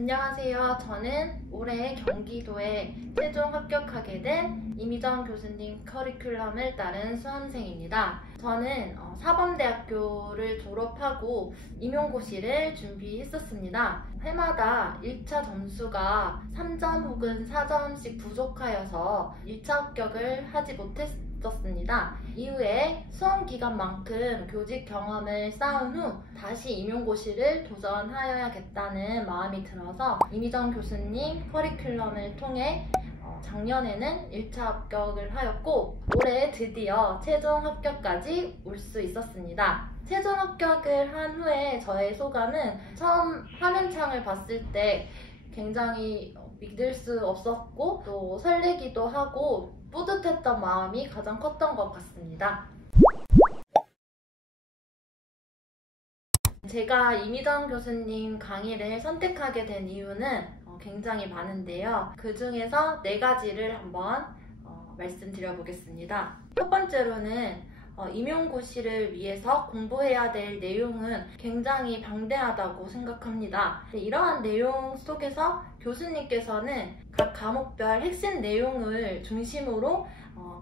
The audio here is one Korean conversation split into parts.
안녕하세요. 저는 올해 경기도에 최종 합격하게 된 이미정 교수님 커리큘럼을 따른 수험생입니다. 저는 사범대학교를 졸업하고 임용고시를 준비했었습니다. 해마다 1차 점수가 3점 혹은 4점씩 부족하여서 1차 합격을 하지 못했었습니다. 이후에 수험 기간만큼 교직 경험을 쌓은 후 다시 임용고시를 도전하여야겠다는 마음이 들어서 이미정 교수님 커리큘럼을 통해 작년에는 1차 합격을 하였고 올해 드디어 최종 합격까지 올 수 있었습니다. 최종 합격을 한 후에 저의 소감은 처음 화면창을 봤을 때 굉장히 믿을 수 없었고 또 설레기도 하고 뿌듯했던 마음이 가장 컸던 것 같습니다. 제가 이미정 교수님 강의를 선택하게 된 이유는 굉장히 많은데요. 그 중에서 4가지를 한번 말씀드려 보겠습니다. 첫 번째로는 임용고시를 위해서 공부해야 될 내용은 굉장히 방대하다고 생각합니다. 이러한 내용 속에서 교수님께서는 각 과목별 핵심 내용을 중심으로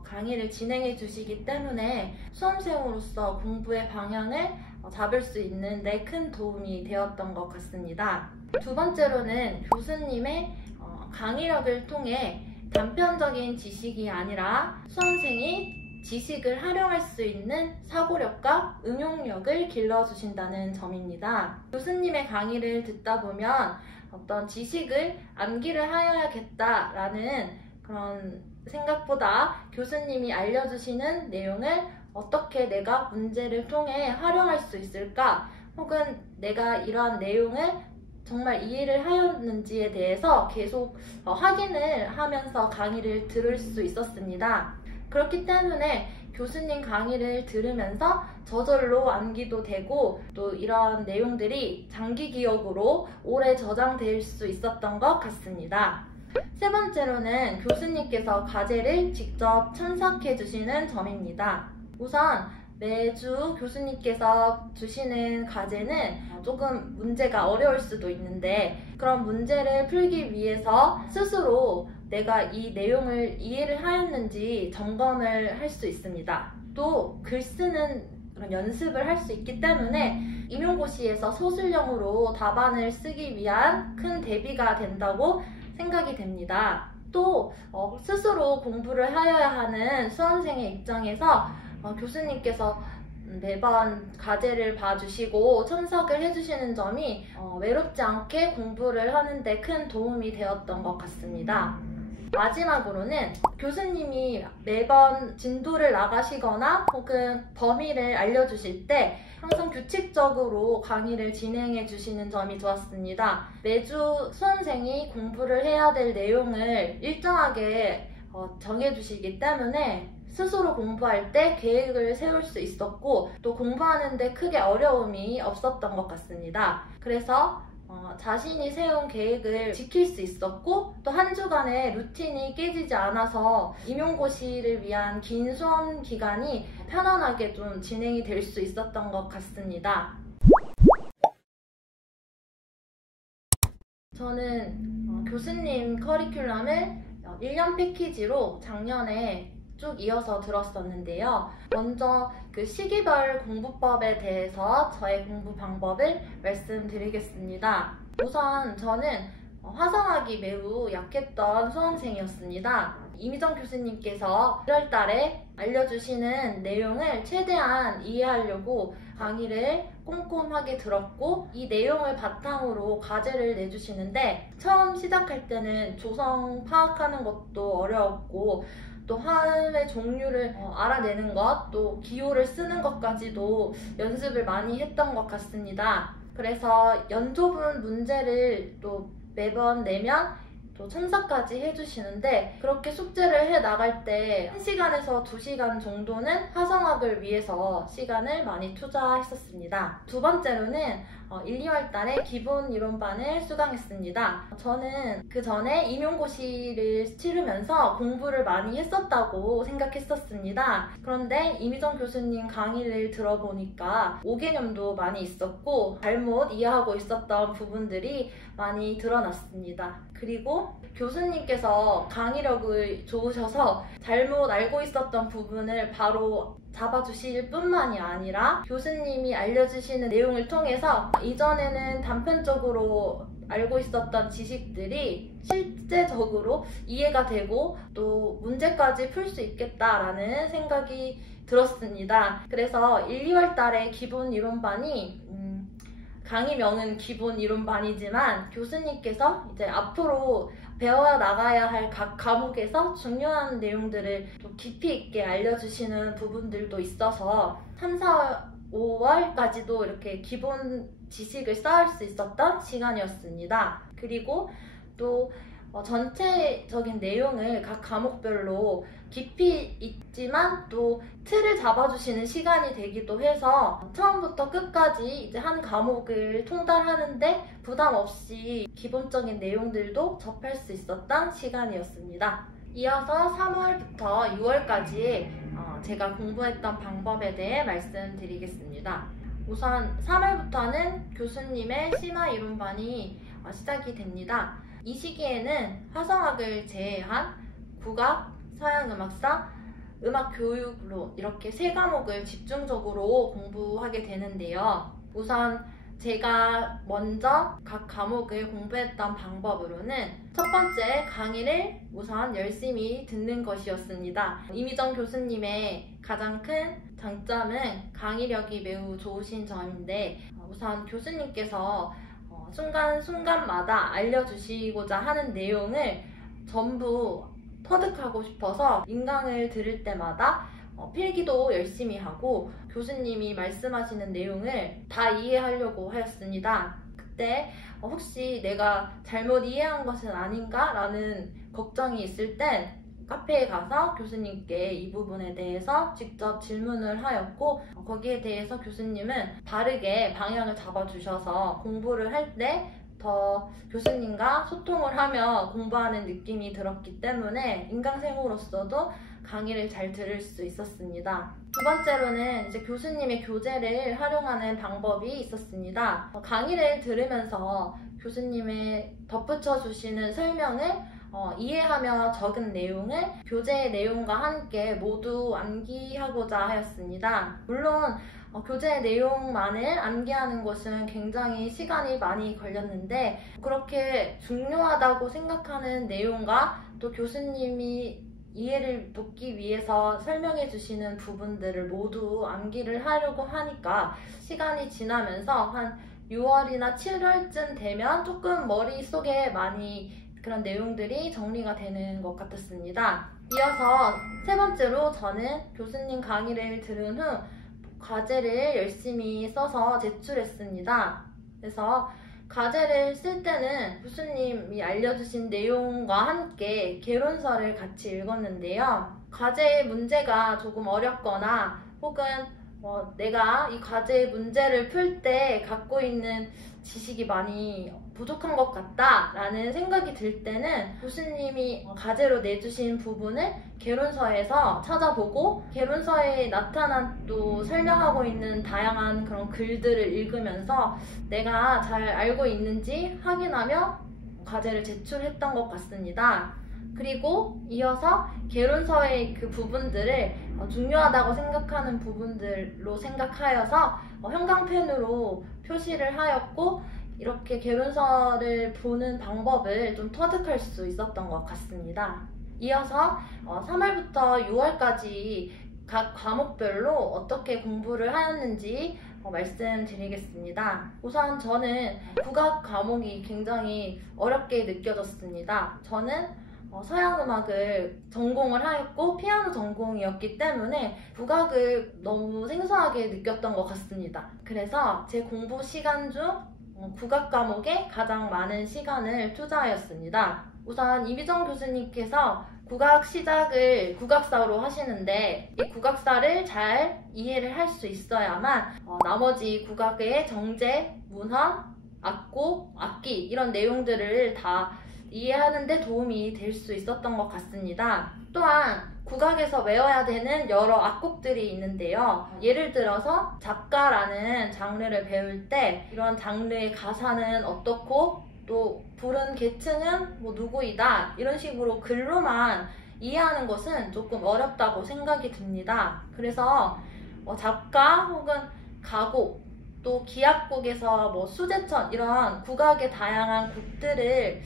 강의를 진행해 주시기 때문에 수험생으로서 공부의 방향을 잡을 수 있는 데 큰 도움이 되었던 것 같습니다. 두 번째로는 교수님의 강의력을 통해 단편적인 지식이 아니라 수험생이 지식을 활용할 수 있는 사고력과 응용력을 길러주신다는 점입니다. 교수님의 강의를 듣다 보면 어떤 지식을 암기를 하여야겠다라는 그런 생각보다 교수님이 알려주시는 내용을 어떻게 내가 문제를 통해 활용할 수 있을까? 혹은 내가 이러한 내용을 정말 이해를 하였는지에 대해서 계속 확인을 하면서 강의를 들을 수 있었습니다. 그렇기 때문에 교수님 강의를 들으면서 저절로 암기도 되고 또 이런 내용들이 장기 기억으로 오래 저장될 수 있었던 것 같습니다. 세 번째로는 교수님께서 과제를 직접 첨삭해 주시는 점입니다. 우선 매주 교수님께서 주시는 과제는 조금 문제가 어려울 수도 있는데 그런 문제를 풀기 위해서 스스로 내가 이 내용을 이해를 하였는지 점검을 할 수 있습니다. 또 글 쓰는 그런 연습을 할 수 있기 때문에 임용고시에서 서술형으로 답안을 쓰기 위한 큰 대비가 된다고 생각이 됩니다. 또 스스로 공부를 하여야 하는 수험생의 입장에서 교수님께서 매번 과제를 봐주시고 첨삭을 해주시는 점이 외롭지 않게 공부를 하는데 큰 도움이 되었던 것 같습니다. 마지막으로는 교수님이 매번 진도를 나가시거나 혹은 범위를 알려주실 때 항상 규칙적으로 강의를 진행해 주시는 점이 좋았습니다. 매주 수험생이 공부를 해야 될 내용을 일정하게 정해주시기 때문에 스스로 공부할 때 계획을 세울 수 있었고 또 공부하는데 크게 어려움이 없었던 것 같습니다. 그래서 자신이 세운 계획을 지킬 수 있었고 또 한 주간의 루틴이 깨지지 않아서 임용고시를 위한 긴 수험 기간이 편안하게 좀 진행이 될 수 있었던 것 같습니다. 저는 교수님 커리큘럼을 1년 패키지로 작년에 쭉 이어서 들었었는데요. 먼저 그 시기별 공부법에 대해서 저의 공부 방법을 말씀드리겠습니다. 우선 저는 화성학이 매우 약했던 수험생이었습니다. 이미정 교수님께서 1월 달에 알려주시는 내용을 최대한 이해하려고 강의를 꼼꼼하게 들었고 이 내용을 바탕으로 과제를 내주시는데 처음 시작할 때는 조성 파악하는 것도 어려웠고 또 화음의 종류를 알아내는 것, 또 기호를 쓰는 것까지도 연습을 많이 했던 것 같습니다. 그래서 연조분 문제를 또 매번 내면 또 첨삭까지 해주시는데 그렇게 숙제를 해 나갈 때 1시간에서 2시간 정도는 화성학을 위해서 시간을 많이 투자했었습니다. 두 번째로는 1, 2월 달에 기본 이론반을 수강했습니다. 저는 그 전에 임용고시를 치르면서 공부를 많이 했었다고 생각했었습니다. 그런데 이미정 교수님 강의를 들어보니까 오개념도 많이 있었고 잘못 이해하고 있었던 부분들이 많이 드러났습니다. 그리고 교수님께서 강의력이 좋으셔서 잘못 알고 있었던 부분을 바로 잡아주실 뿐만이 아니라 교수님이 알려주시는 내용을 통해서 이전에는 단편적으로 알고 있었던 지식들이 실제적으로 이해가 되고 또 문제까지 풀 수 있겠다라는 생각이 들었습니다. 그래서 1, 2월 달에 기본 이론반이 강의명은 기본 이론반이지만 교수님께서 이제 앞으로 배워나가야 할 각 과목에서 중요한 내용들을 좀 깊이 있게 알려주시는 부분들도 있어서 3, 4, 5월까지도 이렇게 기본 지식을 쌓을 수 있었던 시간이었습니다. 그리고 또 전체적인 내용을 각 과목별로 깊이 있지만 또 틀을 잡아주시는 시간이 되기도 해서 처음부터 끝까지 이제 한 과목을 통달하는데 부담 없이 기본적인 내용들도 접할 수 있었던 시간이었습니다. 이어서 3월부터 6월까지 제가 공부했던 방법에 대해 말씀드리겠습니다. 우선 3월부터는 교수님의 심화 이론반이 시작이 됩니다. 이 시기에는 화성학을 제외한 국악, 서양음악사, 음악교육로 이렇게 3과목을 집중적으로 공부하게 되는데요. 우선 제가 먼저 각 과목을 공부했던 방법으로는 첫 번째 강의를 우선 열심히 듣는 것이었습니다. 이미정 교수님의 가장 큰 장점은 강의력이 매우 좋으신 점인데 우선 교수님께서 순간순간마다 알려주시고자 하는 내용을 전부 터득하고 싶어서 인강을 들을 때마다 필기도 열심히 하고 교수님이 말씀하시는 내용을 다 이해하려고 하였습니다. 그때 혹시 내가 잘못 이해한 것은 아닌가? 라는 걱정이 있을 땐 카페에 가서 교수님께 이 부분에 대해서 직접 질문을 하였고 거기에 대해서 교수님은 바르게 방향을 잡아주셔서 공부를 할 때 더 교수님과 소통을 하며 공부하는 느낌이 들었기 때문에 인강생으로서도 강의를 잘 들을 수 있었습니다. 두 번째로는 이제 교수님의 교재를 활용하는 방법이 있었습니다. 강의를 들으면서 교수님의 덧붙여 주시는 설명을 이해하며 적은 내용을 교재의 내용과 함께 모두 암기하고자 하였습니다. 물론 교재의 내용만을 암기하는 것은 굉장히 시간이 많이 걸렸는데 그렇게 중요하다고 생각하는 내용과 또 교수님이 이해를 돕기 위해서 설명해 주시는 부분들을 모두 암기를 하려고 하니까 시간이 지나면서 한 6월이나 7월쯤 되면 조금 머릿속에 많이 그런 내용들이 정리가 되는 것 같았습니다. 이어서 세 번째로 저는 교수님 강의를 들은 후 과제를 열심히 써서 제출했습니다. 그래서 과제를 쓸 때는 교수님이 알려주신 내용과 함께 개론서를 같이 읽었는데요. 과제의 문제가 조금 어렵거나 혹은 내가 이 과제의 문제를 풀 때 갖고 있는 지식이 많이 부족한 것 같다 라는 생각이 들 때는 교수님이 과제로 내주신 부분을 개론서에서 찾아보고 개론서에 나타난 또 설명하고 있는 다양한 그런 글들을 읽으면서 내가 잘 알고 있는지 확인하며 과제를 제출했던 것 같습니다. 그리고 이어서 개론서의 그 부분들을 중요하다고 생각하는 부분들로 생각하여서 형광펜으로 표시를 하였고 이렇게 개론서를 보는 방법을 좀 터득할 수 있었던 것 같습니다. 이어서 3월부터 6월까지 각 과목별로 어떻게 공부를 하였는지 말씀드리겠습니다. 우선 저는 국악 과목이 굉장히 어렵게 느껴졌습니다. 저는 서양음악을 전공을 하였고 피아노 전공이었기 때문에 국악을 너무 생소하게 느꼈던 것 같습니다. 그래서 제 공부 시간 중 국악 과목에 가장 많은 시간을 투자하였습니다. 우선 이미정 교수님께서 국악 시작을 국악사로 하시는데 이 국악사를 잘 이해를 할 수 있어야만 나머지 국악의 정제, 문헌, 악곡, 악기 이런 내용들을 다 이해하는 데 도움이 될 수 있었던 것 같습니다. 또한 국악에서 외워야 되는 여러 악곡들이 있는데요. 예를 들어서 작가라는 장르를 배울 때 이런 장르의 가사는 어떻고 또 부른 계층은 뭐 누구이다 이런 식으로 글로만 이해하는 것은 조금 어렵다고 생각이 듭니다. 그래서 작가 혹은 가곡 또 기악곡에서 뭐 수제천 이런 국악의 다양한 곡들을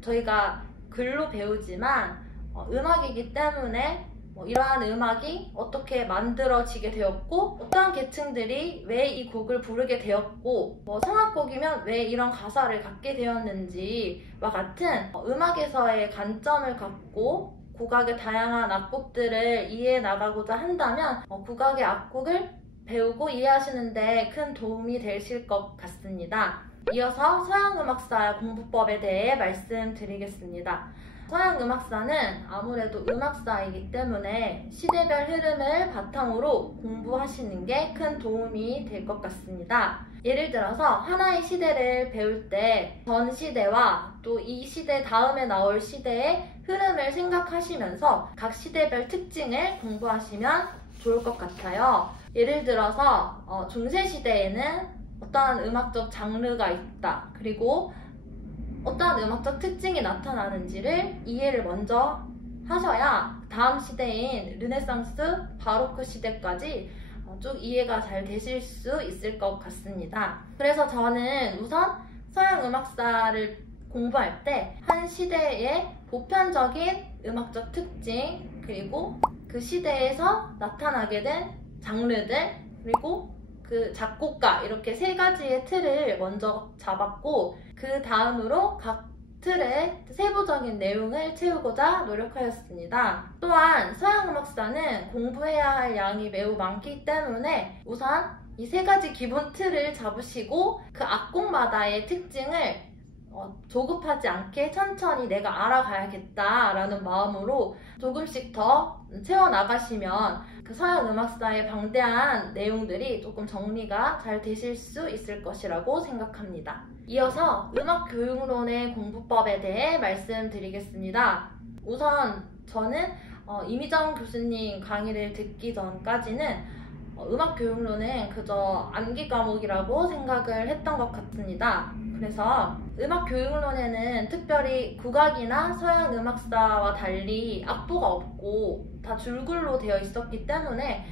저희가 글로 배우지만 음악이기 때문에 이러한 음악이 어떻게 만들어지게 되었고 어떠한 계층들이 왜 이 곡을 부르게 되었고 성악곡이면 왜 이런 가사를 갖게 되었는지와 같은 음악에서의 관점을 갖고 국악의 다양한 악곡들을 이해해 나가고자 한다면 국악의 악곡을 배우고 이해하시는 데 큰 도움이 되실 것 같습니다. 이어서 서양음악사 공부법에 대해 말씀드리겠습니다. 서양음악사는 아무래도 음악사이기 때문에 시대별 흐름을 바탕으로 공부하시는 게 큰 도움이 될 것 같습니다. 예를 들어서 하나의 시대를 배울 때 전 시대와 또 이 시대 다음에 나올 시대의 흐름을 생각하시면서 각 시대별 특징을 공부하시면 좋을 것 같아요. 예를 들어서 중세시대에는 어떠한 음악적 장르가 있다. 그리고 어떠한 음악적 특징이 나타나는지를 이해를 먼저 하셔야 다음 시대인 르네상스, 바로크 시대까지 쭉 이해가 잘 되실 수 있을 것 같습니다. 그래서 저는 우선 서양 음악사를 공부할 때 한 시대의 보편적인 음악적 특징 그리고 그 시대에서 나타나게 된 장르들 그리고 그 작곡가 이렇게 세 가지의 틀을 먼저 잡았고 그 다음으로 각 틀의 세부적인 내용을 채우고자 노력하였습니다. 또한 서양음악사는 공부해야 할 양이 매우 많기 때문에 우선 이 세 가지 기본 틀을 잡으시고 그 악곡마다의 특징을 조급하지 않게 천천히 내가 알아가야겠다라는 마음으로 조금씩 더 채워나가시면 그 서양 음악사의 방대한 내용들이 조금 정리가 잘 되실 수 있을 것이라고 생각합니다. 이어서 음악교육론의 공부법에 대해 말씀드리겠습니다. 우선 저는 이미정 교수님 강의를 듣기 전까지는 음악교육론은 그저 암기 과목이라고 생각을 했던 것 같습니다. 그래서 음악교육론에는 특별히 국악이나 서양 음악사와 달리 악보가 없고 다 줄글로 되어 있었기 때문에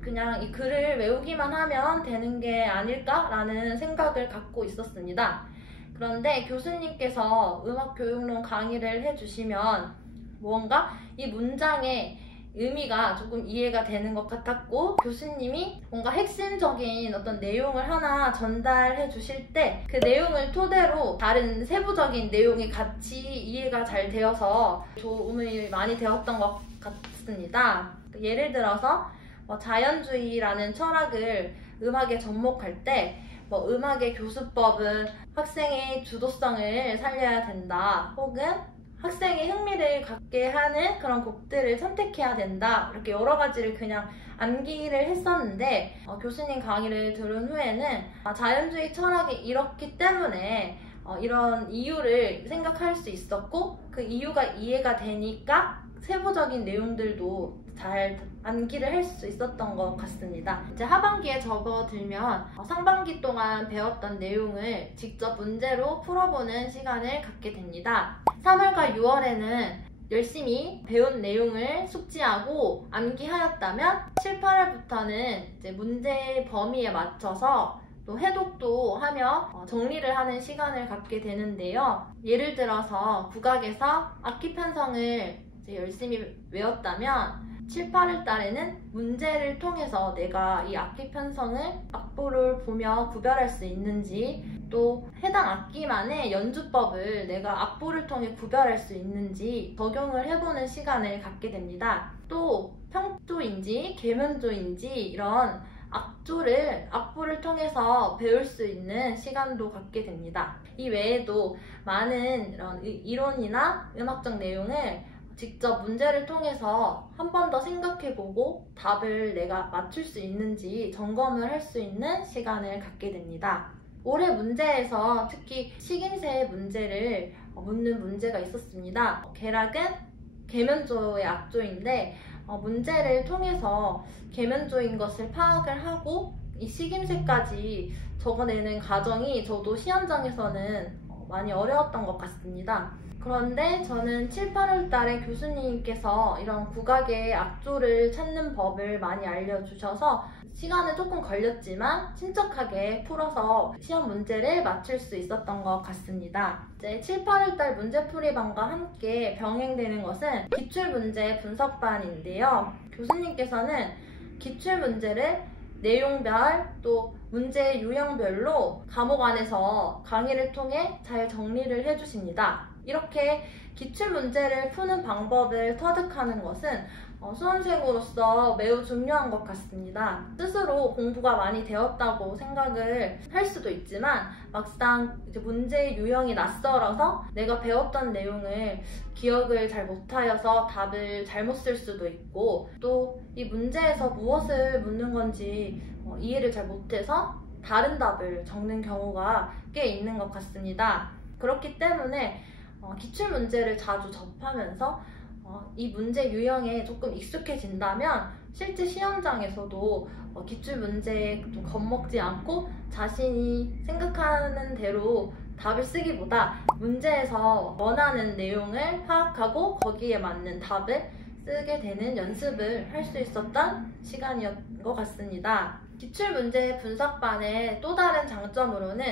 그냥 이 글을 외우기만 하면 되는 게 아닐까라는 생각을 갖고 있었습니다. 그런데 교수님께서 음악교육론 강의를 해주시면 무언가 이 문장의 의미가 조금 이해가 되는 것 같았고 교수님이 뭔가 핵심적인 어떤 내용을 하나 전달해 주실 때 그 내용을 토대로 다른 세부적인 내용이 같이 이해가 잘 되어서 도움이 많이 되었던 것 같습니다. 예를 들어서 자연주의라는 철학을 음악에 접목할 때 음악의 교수법은 학생의 주도성을 살려야 된다 혹은 학생이 흥미를 갖게 하는 그런 곡들을 선택해야 된다 이렇게 여러 가지를 그냥 암기를 했었는데 교수님 강의를 들은 후에는 자연주의 철학이 이렇기 때문에 이런 이유를 생각할 수 있었고 그 이유가 이해가 되니까 세부적인 내용들도 잘 암기를 할 수 있었던 것 같습니다. 이제 하반기에 접어들면 상반기 동안 배웠던 내용을 직접 문제로 풀어보는 시간을 갖게 됩니다. 3월과 6월에는 열심히 배운 내용을 숙지하고 암기하였다면 7, 8월부터는 이제 문제 범위에 맞춰서 또 해독도 하며 정리를 하는 시간을 갖게 되는데요. 예를 들어서 국악에서 악기 편성을 이제 열심히 외웠다면 7, 8월 달에는 문제를 통해서 내가 이 악기 편성을 악보를 보며 구별할 수 있는지 또 해당 악기만의 연주법을 내가 악보를 통해 구별할 수 있는지 적용을 해보는 시간을 갖게 됩니다. 또 평조인지 계면조인지 이런 악보를 통해서 배울 수 있는 시간도 갖게 됩니다. 이 외에도 많은 이런 이론이나 음악적 내용을 직접 문제를 통해서 한 번 더 생각해보고 답을 내가 맞출 수 있는지 점검을 할 수 있는 시간을 갖게 됩니다. 올해 문제에서 특히 식임새 문제를 묻는 문제가 있었습니다. 계락은 계면조의 악조인데 문제를 통해서 계면조인 것을 파악을 하고 이 식임새까지 적어내는 과정이 저도 시험장에서는 많이 어려웠던 것 같습니다. 그런데 저는 7, 8월 달에 교수님께서 이런 국악의 악조를 찾는 법을 많이 알려주셔서 시간은 조금 걸렸지만 침착하게 풀어서 시험 문제를 맞출 수 있었던 것 같습니다. 이제 7, 8월 달 문제풀이반과 함께 병행되는 것은 기출문제 분석반인데요. 교수님께서는 기출문제를 내용별 또 문제 유형별로 과목 안에서 강의를 통해 잘 정리를 해주십니다. 이렇게 기출문제를 푸는 방법을 터득하는 것은 수험생으로서 매우 중요한 것 같습니다. 스스로 공부가 많이 되었다고 생각을 할 수도 있지만 막상 이제 문제 유형이 낯설어서 내가 배웠던 내용을 기억을 잘 못하여서 답을 잘못 쓸 수도 있고 또 이 문제에서 무엇을 묻는 건지 이해를 잘 못해서 다른 답을 적는 경우가 꽤 있는 것 같습니다. 그렇기 때문에 기출문제를 자주 접하면서 이 문제 유형에 조금 익숙해진다면 실제 시험장에서도 기출문제에 좀 겁먹지 않고 자신이 생각하는 대로 답을 쓰기보다 문제에서 원하는 내용을 파악하고 거기에 맞는 답을 쓰게 되는 연습을 할 수 있었던 시간이었던 것 같습니다. 기출문제 분석반의 또 다른 장점으로는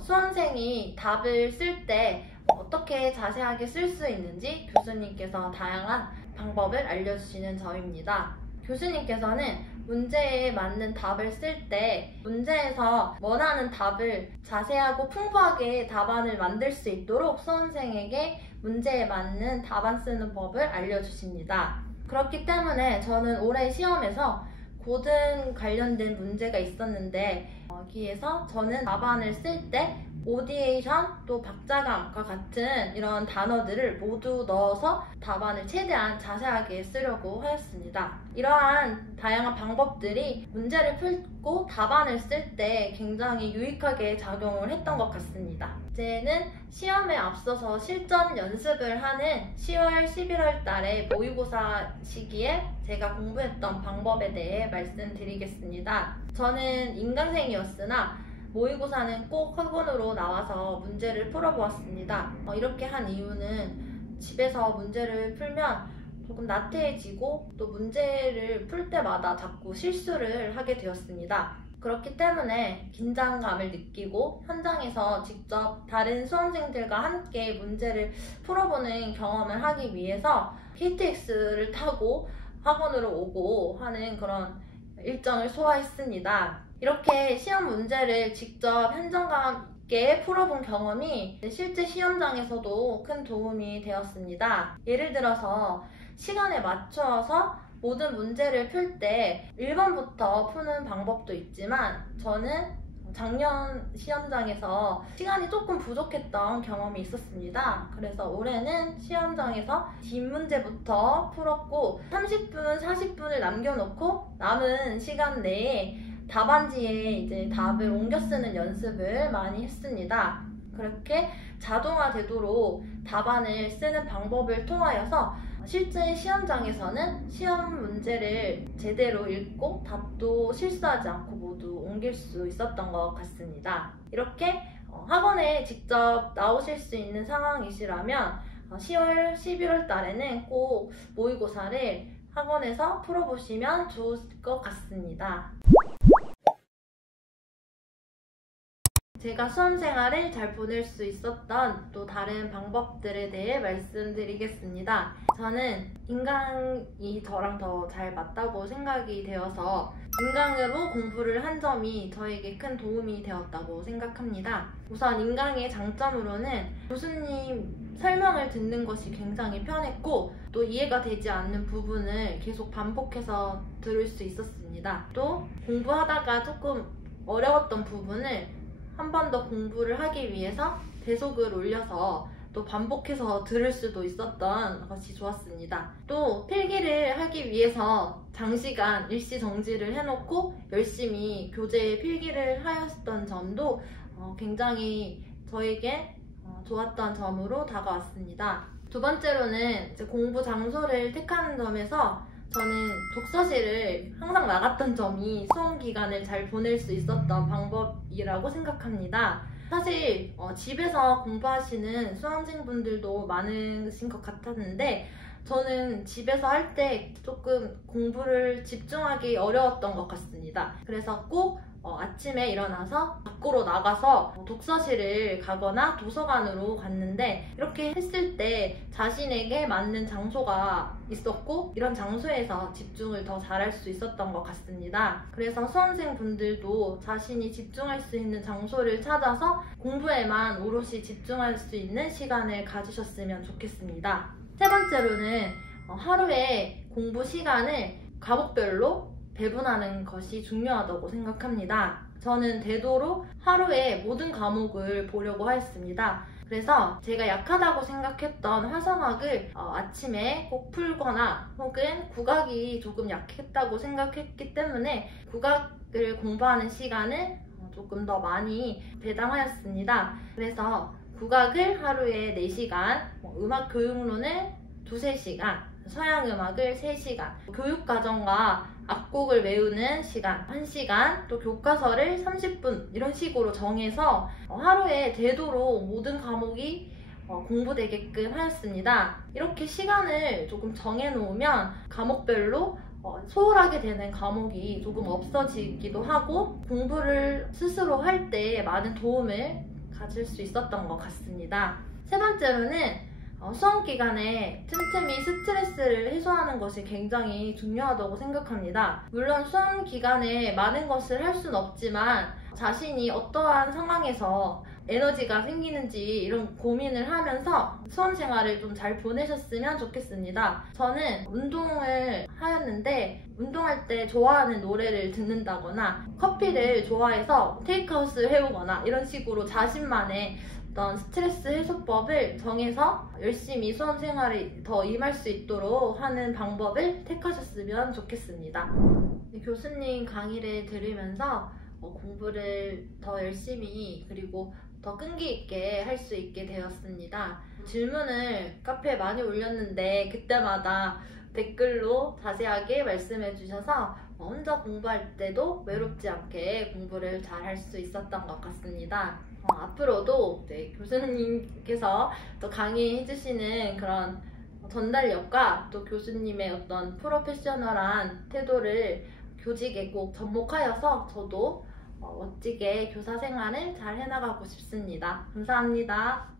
수험생이 답을 쓸 때 어떻게 자세하게 쓸 수 있는지 교수님께서 다양한 방법을 알려주시는 점입니다. 교수님께서는 문제에 맞는 답을 쓸 때 문제에서 원하는 답을 자세하고 풍부하게 답안을 만들 수 있도록 수험생에게 문제에 맞는 답안 쓰는 법을 알려주십니다. 그렇기 때문에 저는 올해 시험에서 고등 관련된 문제가 있었는데 여기에서 저는 답안을 쓸 때 오디에이션 또 박자감과 같은 이런 단어들을 모두 넣어서 답안을 최대한 자세하게 쓰려고 하였습니다. 이러한 다양한 방법들이 문제를 풀고 답안을 쓸 때 굉장히 유익하게 작용을 했던 것 같습니다. 이제는 시험에 앞서서 실전 연습을 하는 10월, 11월 달에 모의고사 시기에 제가 공부했던 방법에 대해 말씀드리겠습니다. 저는 인강생이었으나 모의고사는 꼭 학원으로 나와서 문제를 풀어보았습니다. 이렇게 한 이유는 집에서 문제를 풀면 조금 나태해지고 또 문제를 풀 때마다 자꾸 실수를 하게 되었습니다. 그렇기 때문에 긴장감을 느끼고 현장에서 직접 다른 수험생들과 함께 문제를 풀어보는 경험을 하기 위해서 KTX를 타고 학원으로 오고 하는 그런 일정을 소화했습니다. 이렇게 시험 문제를 직접 현장감 있게 풀어본 경험이 실제 시험장에서도 큰 도움이 되었습니다. 예를 들어서 시간에 맞추어서 모든 문제를 풀 때 1번부터 푸는 방법도 있지만 저는 작년 시험장에서 시간이 조금 부족했던 경험이 있었습니다. 그래서 올해는 시험장에서 뒷문제부터 풀었고 30분, 40분을 남겨놓고 남은 시간 내에 답안지에 이제 답을 옮겨 쓰는 연습을 많이 했습니다. 그렇게 자동화되도록 답안을 쓰는 방법을 통하여서 실제 시험장에서는 시험 문제를 제대로 읽고 답도 실수하지 않고 모두 옮길 수 있었던 것 같습니다. 이렇게 학원에 직접 나오실 수 있는 상황이시라면 10월, 11월 달에는 꼭 모의고사를 학원에서 풀어보시면 좋을 것 같습니다. 제가 수험생활을 잘 보낼 수 있었던 또 다른 방법들에 대해 말씀드리겠습니다. 저는 인강이 저랑 더 잘 맞다고 생각이 되어서 인강으로 공부를 한 점이 저에게 큰 도움이 되었다고 생각합니다. 우선 인강의 장점으로는 교수님 설명을 듣는 것이 굉장히 편했고 또 이해가 되지 않는 부분을 계속 반복해서 들을 수 있었습니다. 또 공부하다가 조금 어려웠던 부분을 한 번 더 공부를 하기 위해서 배속을 올려서 또 반복해서 들을 수도 있었던 것이 좋았습니다. 또 필기를 하기 위해서 장시간 일시 정지를 해놓고 열심히 교재에 필기를 하였던 점도 굉장히 저에게 좋았던 점으로 다가왔습니다. 두 번째로는 이제 공부 장소를 택하는 점에서 저는 독서실을 항상 나갔던 점이 수험 기간을 잘 보낼 수 있었던 방법이라고 생각합니다. 사실 집에서 공부하시는 수험생분들도 많으신 것 같았는데 저는 집에서 할 때 조금 공부를 집중하기 어려웠던 것 같습니다. 그래서 꼭 아침에 일어나서 밖으로 나가서 독서실을 가거나 도서관으로 갔는데 이렇게 했을 때 자신에게 맞는 장소가 있었고 이런 장소에서 집중을 더 잘할 수 있었던 것 같습니다. 그래서 수험생분들도 자신이 집중할 수 있는 장소를 찾아서 공부에만 오롯이 집중할 수 있는 시간을 가지셨으면 좋겠습니다. 세 번째로는 하루에 공부 시간을 과목별로 배분하는 것이 중요하다고 생각합니다. 저는 되도록 하루에 모든 과목을 보려고 하였습니다. 그래서 제가 약하다고 생각했던 화성학을 아침에 꼭 풀거나 혹은 국악이 조금 약했다고 생각했기 때문에 국악을 공부하는 시간을 조금 더 많이 배당하였습니다. 그래서 국악을 하루에 4시간, 음악 교육론을 2~3시간, 서양음악을 3시간, 교육과정과 악곡을 외우는 시간 1시간, 또 교과서를 30분 이런 식으로 정해서 하루에 되도록 모든 과목이 공부되게끔 하였습니다. 이렇게 시간을 조금 정해놓으면 과목별로 소홀하게 되는 과목이 조금 없어지기도 하고 공부를 스스로 할 때 많은 도움을 가질 수 있었던 것 같습니다. 세 번째로는 수험 기간에 틈틈이 스트레스를 해소하는 것이 굉장히 중요하다고 생각합니다. 물론 수험 기간에 많은 것을 할 수는 없지만 자신이 어떠한 상황에서 에너지가 생기는지 이런 고민을 하면서 수험 생활을 좀 잘 보내셨으면 좋겠습니다. 저는 운동을 하였는데 운동할 때 좋아하는 노래를 듣는다거나 커피를 좋아해서 테이크아웃을 해오거나 이런 식으로 자신만의 어떤 스트레스 해소법을 정해서 열심히 수험 생활에 더 임할 수 있도록 하는 방법을 택하셨으면 좋겠습니다. 교수님 강의를 들으면서 공부를 더 열심히 그리고 더 끈기 있게 할 수 있게 되었습니다. 질문을 카페에 많이 올렸는데 그때마다 댓글로 자세하게 말씀해 주셔서 혼자 공부할 때도 외롭지 않게 공부를 잘 할 수 있었던 것 같습니다. 앞으로도 교수님께서 또 강의해 주시는 그런 전달력과 또 교수님의 어떤 프로페셔널한 태도를 교직에 꼭 접목하여서 저도 멋지게 교사 생활을 잘 해나가고 싶습니다. 감사합니다.